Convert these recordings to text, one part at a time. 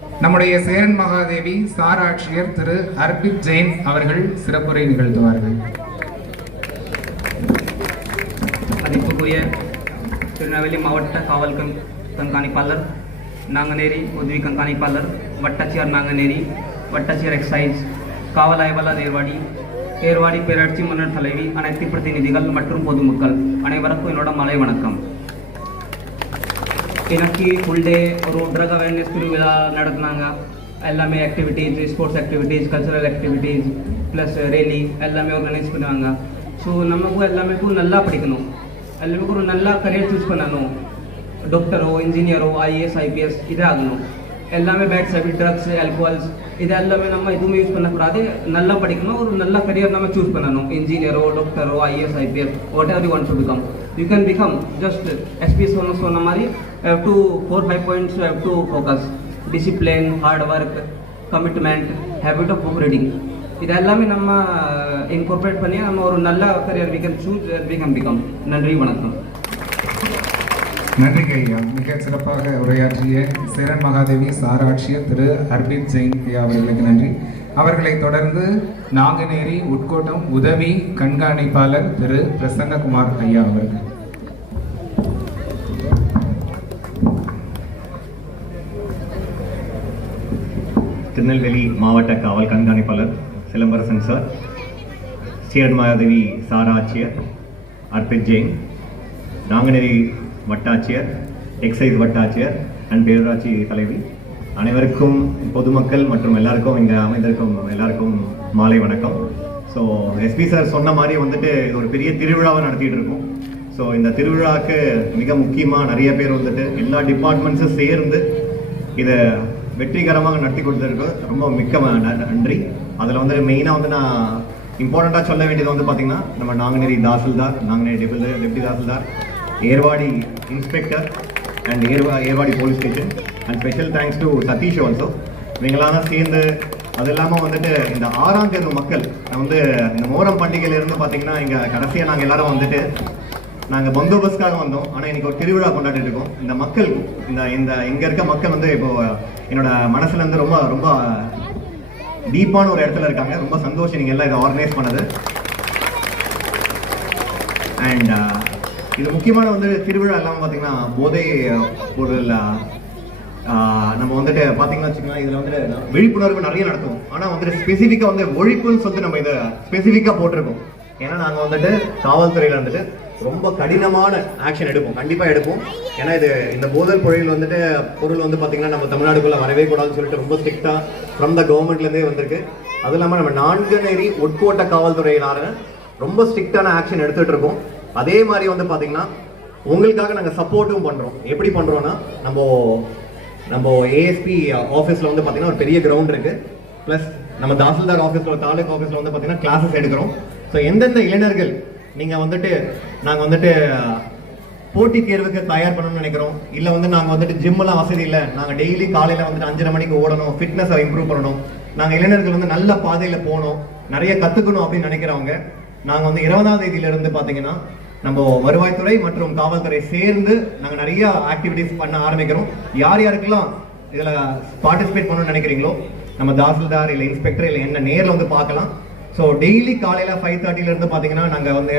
நம்முடைய சேரன் மகாதேவி சார் ஆட்சியர் திரு அர்பித் ஜெயின் அவர்கள் சிறப்புரை நிகழ்த்துவார்கள். மதிப்புக்குரிய திருநெல்வேலி மாவட்ட காவல் கண்காணிப்பாளர் நாங்கநேரி உதவி கண்காணிப்பாளர் வட்டாட்சியர் நாங்கநேரி வட்டாட்சியர் எக்ஸைஸ் காவல் ஆய்வாளர் ஏர்வாடி ஏர்வாடி பேராட்சி முன்னாள் தலைவி அனைத்து பிரதிநிதிகள் மற்றும் பொதுமக்கள் அனைவருக்கும் என்னோட மலை வணக்கம். இன்னைக்கு ஃபுல் டே ஒரு ட்ரக் அவேர்னஸ் திருவிழா நடத்துனாங்க எல்லாமே activities sports activities cultural activities plus rally எல்லாமே ஆர்கனைஸ் பண்ணுவாங்க ஸோ நமக்கும் எல்லாமேக்கும் நல்லா படிக்கணும் எல்லாமே ஒரு நல்ல கரியர் சூஸ் பண்ணணும் டாக்டரோ இன்ஜினியரோ ஐஏஎஸ் ஐபிஎஸ் இதே ஆகணும் எல்லாமே பேட் ஹேபிட் ட்ரக்ஸ் ஆல்கோஹால்ஸ் இது எல்லாமே நம்ம எதுவுமே யூஸ் பண்ணக்கூடாது நல்லா படிக்கணும் ஒரு நல்ல கரியர் நம்ம சூஸ் பண்ணணும் இன்ஜினியரோ டாக்டரோ IAS IPS whatever you want to become you can become just SPS சொன்ன சொன்ன மாதிரி have to four five points have to focus discipline hard work commitment habit of book reading இது எல்லாமே நம்ம இன்கார்பரேட் பண்ணி நம்ம ஒரு நல்ல career we can choose we can become நன்றி வணக்கம். நன்றி ஐயா மிக சிறப்பாக உரையாற்றிய சேரன் மகாதேவி சாராட்சியர் திரு அர்பித் ஜெயின் ஐயா அவர்களுக்கு நன்றி. அவர்களை தொடர்ந்து நாங்குநேரி உட்கோட்டம் உதவி கண்காணிப்பாளர் திரு பிரசன்னகுமார் ஐயா அவர்கள். திருநெல்வேலி மாவட்ட காவல் கண்காணிப்பாளர் சிலம்பரசன் சார் சேரன் மாயாதேவி சார் ஆட்சியர் அர்பித் ஜெயின் நாங்குநேரி வட்டாட்சியர் எக்ஸைஸ் வட்டாட்சியர் அண்ட் பேரூராட்சி தலைவி. அனைவருக்கும் பொதுமக்கள் மற்றும் எல்லாருக்கும் இங்கே அமைந்திருக்கும் எல்லாருக்கும் மாலை வணக்கம். ஸோ எஸ்பி சார் சொன்ன மாதிரி வந்துட்டு இது ஒரு பெரிய திருவிழாவை நடத்திட்டு இருக்கோம். ஸோ இந்த திருவிழாவுக்கு மிக முக்கியமாக நிறைய பேர் வந்துட்டு எல்லா டிபார்ட்மெண்ட்ஸும் சேர்ந்து இதை வெற்றிகரமாக நடத்தி கொடுத்ததுக்கு ரொம்ப மிக்க ந- நன்றி. அதில் வந்து மெயினாக வந்து நான் இம்பார்ட்டண்ட்டாக சொல்ல வேண்டியது வந்து பார்த்தீங்கன்னா நம்ம Nanguneri tahsildar Nanguneri டெபுள் deputy tahsildar Ervadi inspector and ஏர்வா Ervadi police station and special thanks to Sathish also இவங்களாம் சேர்ந்து அது இல்லாமல் வந்துட்டு இந்த ஆறாம் தேர்வு மக்கள் நான் வந்து இந்த மோரம் பண்டிகையிலேருந்து பார்த்தீங்கன்னா இங்கே கடைசியாக நாங்கள் எல்லாரும் வந்துட்டு நாங்கள் பந்தோபஸ்துக்காக வந்தோம். ஆனால் இன்னைக்கு ஒரு திருவிழா கொண்டாடிட்டு இருக்கோம். இந்த மக்கள் இந்த இந்த இங்கே இருக்க மக்கள் வந்து இப்போ என்னோட மனசுல இருந்து ரொம்ப ரொம்ப டீப்பான ஒரு இடத்துல இருக்காங்க. ரொம்ப சந்தோஷம். நீங்கள் எல்லாம் இதை ஆர்கனைஸ் பண்ணது. அண்ட் uh, இது முக்கியமான வந்து திருவிழா எல்லாம் பார்த்தீங்கன்னா போதை பொருள் uh, நம்ம வந்துட்டு பார்த்தீங்கன்னா வச்சுக்கோங்களேன் இதில் வந்துட்டு விழிப்புணர்வு நிறைய நடத்துவோம். ஆனால் வந்துட்டு ஸ்பெசிஃபிக்காக வந்து ஒழிப்புன்னு சொல்லிட்டு நம்ம இதை ஸ்பெசிஃபிக்காக போட்டிருக்கோம். ஏன்னா நாங்கள் வந்துட்டு காவல்துறையில் வந்துட்டு ரொம்ப கடினமான ஆக்ஷன் எடுப்போம். கண்டிப்பாக எடுப்போம். ஏன்னா இது இந்த போதல் பொருள் வந்துட்டு பொருள் வந்து பார்த்தீங்கன்னா நம்ம தமிழ்நாடுக்குள்ள வரவே கூடாதுன்னு சொல்லிட்டு ரொம்ப ஸ்ட்ரிக்டாக ஃப்ரம் த கவர்மெண்ட்லேருந்தே வந்திருக்கு. அதுவும் இல்லாமல் நம்ம நான்குநேரி உட்கோட்ட காவல்துறையினார ரொம்ப ஸ்ட்ரிக்டான ஆக்ஷன் எடுத்துட்டு இருக்கோம். அதே மாதிரி வந்து பாத்தீங்கன்னா உங்களுக்காக நாங்க சப்போர்ட்டும் பண்றோம். எப்படி பண்றோம்னா நம்ம நம்ம ஏஎஸ்பி ஆஃபீஸில் வந்து பார்த்தீங்கன்னா ஒரு பெரிய கிரவுண்ட் இருக்கு. ப்ளஸ் நம்ம தாசில்தார் ஆஃபீஸில் தாலுக் ஆஃபீஸில் வந்து பார்த்தீங்கன்னா கிளாஸஸ் எடுக்கிறோம். ஸோ எந்தெந்த இளைஞர்கள் நீங்கள் வந்துட்டு நாங்கள் வந்துட்டு போட்டி தேர்வுக்கு தயார் பண்ணணும்னு நினைக்கிறோம். இல்லை வந்து நாங்கள் வந்துட்டு ஜிம்மெல்லாம் வசதி இல்லை. நாங்கள் டெய்லி காலையில் வந்துட்டு அஞ்சரை மணிக்கு ஓடணும். ஃபிட்னஸை இம்ப்ரூவ் பண்ணணும். நாங்கள் இளைஞர்கள் வந்து நல்ல பாதையில் போகணும். நிறைய கற்றுக்கணும் அப்படின்னு நினைக்கிறவங்க நாங்கள் வந்து இருபதாம் தேதியிலிருந்து பார்த்தீங்கன்னா நம்ம வருவாய்த்துறை மற்றும் காவல்துறை சேர்ந்து நாங்கள் நிறைய ஆக்டிவிட்டிஸ் பண்ண ஆரம்பிக்கிறோம். யார் யாருக்கெல்லாம் இதில் பார்ட்டிசிபேட் பண்ணணும்னு நினைக்கிறீங்களோ நம்ம தாசில்தார் இல்லை இன்ஸ்பெக்டர் இல்லை என்ன நேரில் வந்து பார்க்கலாம். ஸோ டெய்லி காலையில் ஃபைவ் தேர்ட்டிலேருந்து பார்த்தீங்கன்னா நாங்கள் வந்து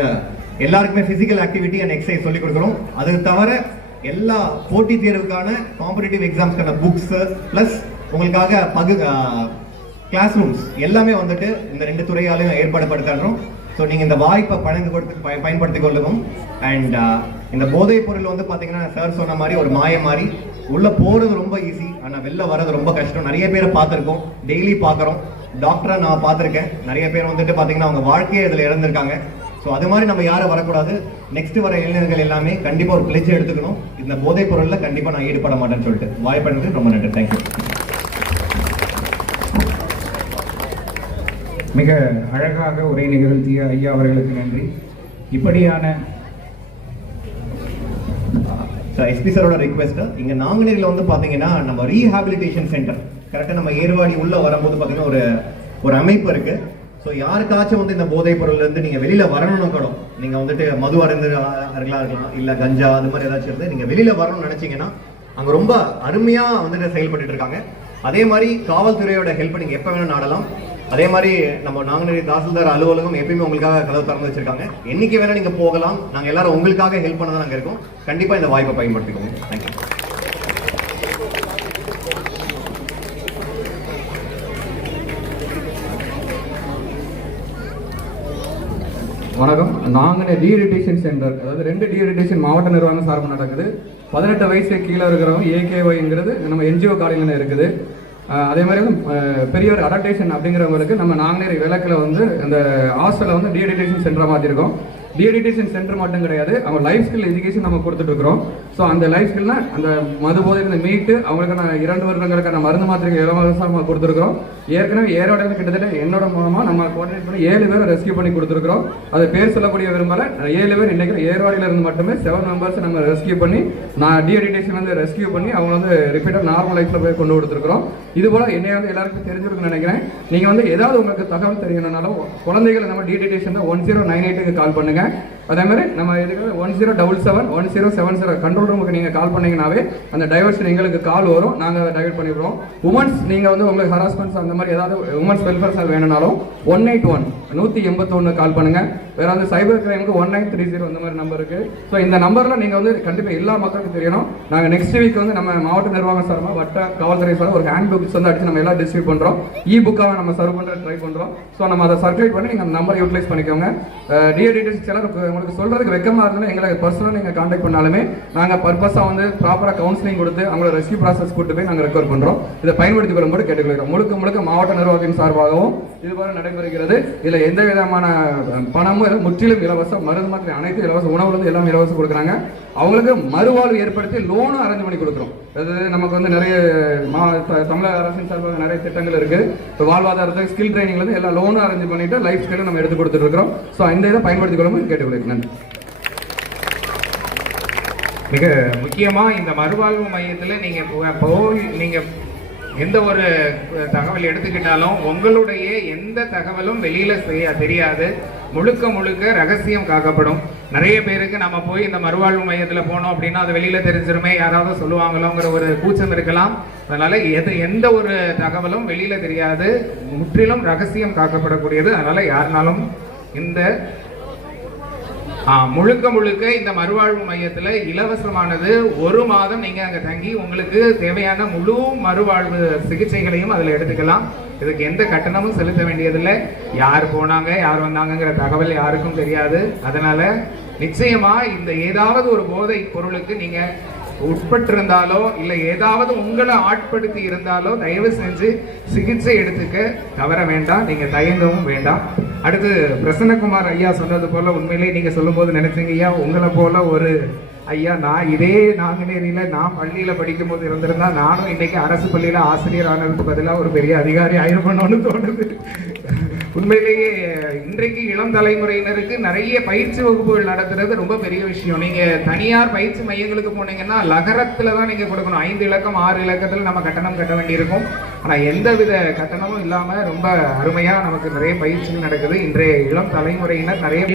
எல்லாருக்குமே ஃபிசிக்கல் ஆக்டிவிட்டி அண்ட் எக்ஸசைஸ் சொல்லி கொடுக்குறோம். அது தவிர எல்லா போட்டி தேர்வுக்கான காம்படிட்டிவ் எக்ஸாம்ஸ்க்கான புக்ஸ் ப்ளஸ் உங்களுக்காக பகு கிளாஸ் ரூம்ஸ் எல்லாமே வந்துட்டு இந்த ரெண்டு துறையாலையும் ஏற்பாடுபடுத்துறோம் ஸோ நீங்கள் இந்த வாய்ப்பை பயந்து கொடுத்து பய- பயன்படுத்திக் கொள்ளவும் அண்ட் இந்த போதைப் பொருள் வந்து பார்த்தீங்கன்னா சார் சொன்ன மாதிரி ஒரு மாய மாதிரி உள்ளே போகிறது ரொம்ப ஈஸி ஆனால் வெளில வர்றது ரொம்ப கஷ்டம். நிறைய பேரை பார்த்துருக்கோம். டெய்லி பார்க்குறோம். டாக்டரை நான் பார்த்துருக்கேன். நிறைய பேர் வந்துட்டு பார்த்தீங்கன்னா அவங்க வாழ்க்கையே இதில் இறந்துருக்காங்க ஸோ அது மாதிரி நம்ம யாரும் வரக்கூடாது. நெக்ஸ்ட் வர இளைஞர்கள் எல்லாமே கண்டிப்பாக ஒரு பிளெஜ் எடுத்துக்கணும். இந்த போதைப் பொருளில் கண்டிப்பாக நான் ஈடுபட மாட்டேன்னு சொல்லிட்டு வாய்ப்பு ரொம்ப நன்றி. தேங்க்யூ மிக அழகாக உரை நிகழ்த்திய ஐயா அவர்களுக்கு நன்றி. இப்படியான எஸ்பி சாரோட ரிக்வெஸ்ட் இங்க நாங்குநேரியில் வந்து பாத்தீங்கன்னா நம்ம ரீஹாபிலிட்டேஷன் சென்டர் கரெக்டாக நம்ம ஏர்வாடி உள்ளே வரும்போது பார்த்தீங்கன்னா ஒரு ஒரு அமைப்பு இருக்குது ஸோ யாருக்காச்சும் வந்து இந்த போதைப் பொருள்லேருந்து நீங்கள் வெளியில் வரணும்னு கூட நீங்கள் வந்துட்டு மது அருந்து இருக்கலாம் இருக்கலாம் இல்ல கஞ்சா அது மாதிரி ஏதாச்சும் இருந்து நீங்கள் வெளியில் வரணும்னு நினச்சிங்கன்னா அங்கே ரொம்ப அருமையாக வந்துட்டு செயல்பட்டு இருக்காங்க. அதே மாதிரி காவல்துறையோட ஹெல்ப் நீங்கள் எப்போ வேணும் நாடலாம். அதே மாதிரி நம்ம நாங்குநேரி தாசில்தார் அலுவலகம் எப்பயுமே உங்களுக்காக கதவு திறந்து வச்சிருக்காங்க. என்னைக்கு வேணால் நீங்கள் போகலாம். நாங்கள் எல்லாரும் உங்களுக்காக ஹெல்ப் பண்ண தான் நாங்கள் இருக்கோம். கண்டிப்பாக இந்த வாய்ப்பை பயன்படுத்திக்கோங்க. தேங்க்யூ வணக்கம். நாங்கள் டீரிட்டேஷன் சென்டர் அதாவது ரெண்டு டீரிட்டேஷன் மாவட்ட நிர்வாகம் சார்பு நடக்குது. பதினெட்டு வயசு கீழே இருக்கிறவங்க ஏகேஒய்ங்கிறது நம்ம என்ஜிஓ காலையில் இருக்குது. அதே மாதிரி வந்து பெரியவர் அடாப்டேஷன் அப்படிங்கிறவங்களுக்கு நம்ம நாங்குநேரி விளக்கில் வந்து இந்த ஹாஸ்டலில் வந்து டீரிட்டேஷன் சென்டராக மாற்றிருக்கோம் டீரிட்டேஷன் சென்டர் மட்டும் கிடையாது. அவங்க லைஃப் ஸ்கில் எஜுகேஷன் நம்ம கொடுத்துட்டு இருக்கிறோம் ஸோ அந்த லைஃப் ஸ்கில்னா அந்த மது போதையிலிருந்து மீட்டு அவங்களுக்கான இரண்டு வருடங்களுக்கான மருந்து மாத்திரைகள் இலவசமாக கொடுத்துருக்குறோம். ஏற்கனவே ஏரோட கிட்டத்தட்ட என்னோட மூலமாக நம்ம கோஆர்டினேட் பண்ணி ஏழு பேரை ரெஸ்கியூ பண்ணி கொடுத்துருக்குறோம். அது பேர் சொல்லக்கூடிய விரும்பல. ஏழு பேர் இன்றைக்கு ஏர்வாடியில இருந்து மட்டுமே செவன் மெம்பர்ஸ் நம்ம ரெஸ்கியூ பண்ணி நான் டீஅடிடேஷன் வந்து ரெஸ்கியூ பண்ணி அவங்க வந்து ரிப்பீட்டாக நார்மல் லைஃப்ல போய் கொண்டு கொடுத்துருக்குறோம். இது போல என்னைய வந்து எல்லாருக்கும் தெரிஞ்சிருக்குன்னு நினைக்கிறேன். நீங்கள் வந்து ஏதாவது உங்களுக்கு தகவல் தெரியணும்னாலும் குழந்தைகளை நம்ம டீடிடேஷன் தான் ஒன் ஜீரோ நைன் எயிட்டுக்கு கால் பண்ணுங்கள் Amen. அதே மாதிரி நம்ம இதுக்கு one zero double seven one zero seven zero control ரூமுக்கு நீங்கள் கால் பண்ணீங்கன்னாவே அந்த டைவர்ஷன் எங்களுக்கு கால் வரும். நாங்கள் டைவர்ட் பண்ணிவிடுவோம் உமன்ஸ் நீங்கள் வந்து உங்களுக்கு ஹராஸ்மெண்ட்ஸ் அந்த மாதிரி ஏதாவது உமன்ஸ் வெல்ஃபேர் சார் வேணும்னாலும் ஒன் எயிட் ஒன் நூற்றி எண்பத்தொன்று கால் பண்ணுங்கள் வேற வந்து சைபர் கிரைமுக்கு ஒன் நைன் த்ரீ ஜீரோ அந்த மாதிரி நம்பர் இருக்குது ஸோ இந்த நம்பரில் நீங்கள் வந்து கண்டிப்பாக எல்லா மக்களுக்கும் தெரியணும். நாங்கள் நெக்ஸ்ட் வீக் வந்து நம்ம மாவட்ட நிர்வாகம் சார்பாக வட்ட காவல்துறை சார் ஒரு ஹேண்ட் புக்ஸ் வந்து அடித்து நம்ம எல்லாம் டிஸ்ட்ரிபியூட் பண்ணுறோம் இ புக்காக நம்ம சர்வ் பண்ணுற ட்ரை பண்ணுறோம் ஸோ நம்ம அதை சர்க்குலேட் பண்ணி நீங்கள் அந்த நம்பர் யூட்டிலைஸ் பண்ணிக்கோங்க. டிஏ டீட்டெயில்ஸ் சிலர் உங்களுக்கு சொல்கிறதுக்கு வெக்கமாக இருந்தாலும் எங்களை பர்சனலாக நீங்கள் காண்டாக்ட் பண்ணாலுமே நாங்கள் பர்பஸாக வந்து ப்ராப்பராக கவுன்சிலிங் கொடுத்து அவங்களோட ரெஸ்கியூ ப்ராசஸ் கூட்டு போய் நாங்கள் ரெக்கவர் பண்ணுறோம் இதை பயன்படுத்திக் கொள்ளும்போது கேட்டுக்கொள்கிறோம். முழுக்க முழுக்க மாவட்ட நிர்வாகத்தின் சார்பாகவும் இதுபோல நடைபெறுகிறது. இதில் எந்த விதமான பணமும் முற்றிலும் இலவசம் மருந்து மாத்திரை அனைத்து இலவச உணவுலேருந்து எல்லாம் இலவசம் கொடுக்குறாங்க. அவங்களுக்கு மறுவாழ்வு ஏற்படுத்தி லோனும் அரேஞ்ச் பண்ணி கொடுக்குறோம். அது நமக்கு வந்து நிறைய மா தமிழக அரசின் சார்பாக நிறைய திட்டங்கள் இருக்கு. இப்போ வாழ்வாதாரத்துக்கு ஸ்கில் ட்ரைனிங்ல இருந்து எல்லா லோனும் அரேஞ்ச் பண்ணிட்டு லைஃப் ஸ்கில்லும் நம்ம எடுத்து கொடுத்துட்டு இருக்கிறோம். ஸோ இந்த இதை பயன்படுத்திக் கொள்ளும் கேட்டுக்கொள்கிறேன் நன்றி. மிக முக்கியமா இந்த மறுவாழ்வு மையத்தில் நீங்க போய் நீங்க எந்த ஒரு தகவல் எடுத்துக்கிட்டாலும் உங்களுடைய எந்த தகவலும் வெளியில செய்ய தெரியாது. முழுக்க முழுக்க ரகசியம் காக்கப்படும். நிறைய பேருக்கு நம்ம போய் இந்த மறுவாழ்வு மையத்தில் போனோம் அப்படின்னா அது வெளியில் தெரிஞ்சிருமே யாராவது சொல்லுவாங்களோங்கிற ஒரு கூச்சம் இருக்கலாம். அதனால் எது எந்த ஒரு தகவலும் வெளியில் தெரியாது. முற்றிலும் ரகசியம் காக்கப்படக்கூடியது. அதனால் யாருனாலும் இந்த முழுக்க முழுக்க இந்த மறுவாழ்வு மையத்தில் இலவசமானது ஒரு மாதம் நீங்கள் அங்கே தங்கி உங்களுக்கு தேவையான முழு மறுவாழ்வு சிகிச்சைகளையும் அதில் எடுத்துக்கலாம். இதுக்கு எந்த கட்டணமும் செலுத்த வேண்டியதில்லை. யார் போனாங்க யார் வந்தாங்கங்கிற தகவல் யாருக்கும் தெரியாது. அதனால் நிச்சயமாக இந்த ஏதாவது ஒரு போதை பொருளுக்கு நீங்கள் உட்பட்டிருந்தாலோ இல்லை ஏதாவது உங்களை ஆட்படுத்தி இருந்தாலோ தயவு செஞ்சு சிகிச்சை எடுத்துக்க. தவற வேண்டாம் நீங்கள் தயங்கவும் வேண்டாம். அடுத்து பிரசன்னகுமார் ஐயா சொன்னது போல உண்மையிலேயே நீங்க சொல்லும்போது நினைச்சீங்க ஐயா உங்களை போல ஒரு ஐயா நான் இதே நாங்குநேரியில நான் பள்ளியில படிக்கும் போது இருந்திருந்தா நானும் இன்னைக்கு அரசு பள்ளியில ஆசிரியர் ஆனதுக்கு பதிலாக ஒரு பெரிய அதிகாரி ஆயிருப்பணும்னு தோணுது. உண்மையிலேயே இன்றைக்கு இளம் தலைமுறையினருக்கு நிறைய பயிற்சி வகுப்புகள் நடத்துறது ரொம்ப பெரிய விஷயம். நீங்க தனியார் பயிற்சி மையங்களுக்கு போனீங்கன்னா லகரத்துல தான் நீங்க கொடுக்கணும். ஐந்து இலக்கம் ஆறு இலக்கத்துல நம்ம கட்டணம் கட்ட வேண்டியிருக்கும். ஆனால் எந்தவித கட்டணமும் இல்லாமல் ரொம்ப அருமையாக நமக்கு நிறைய பயிற்சிகள் நடக்குது. இன்றைய இளம் தலைமுறையினர் நிறைய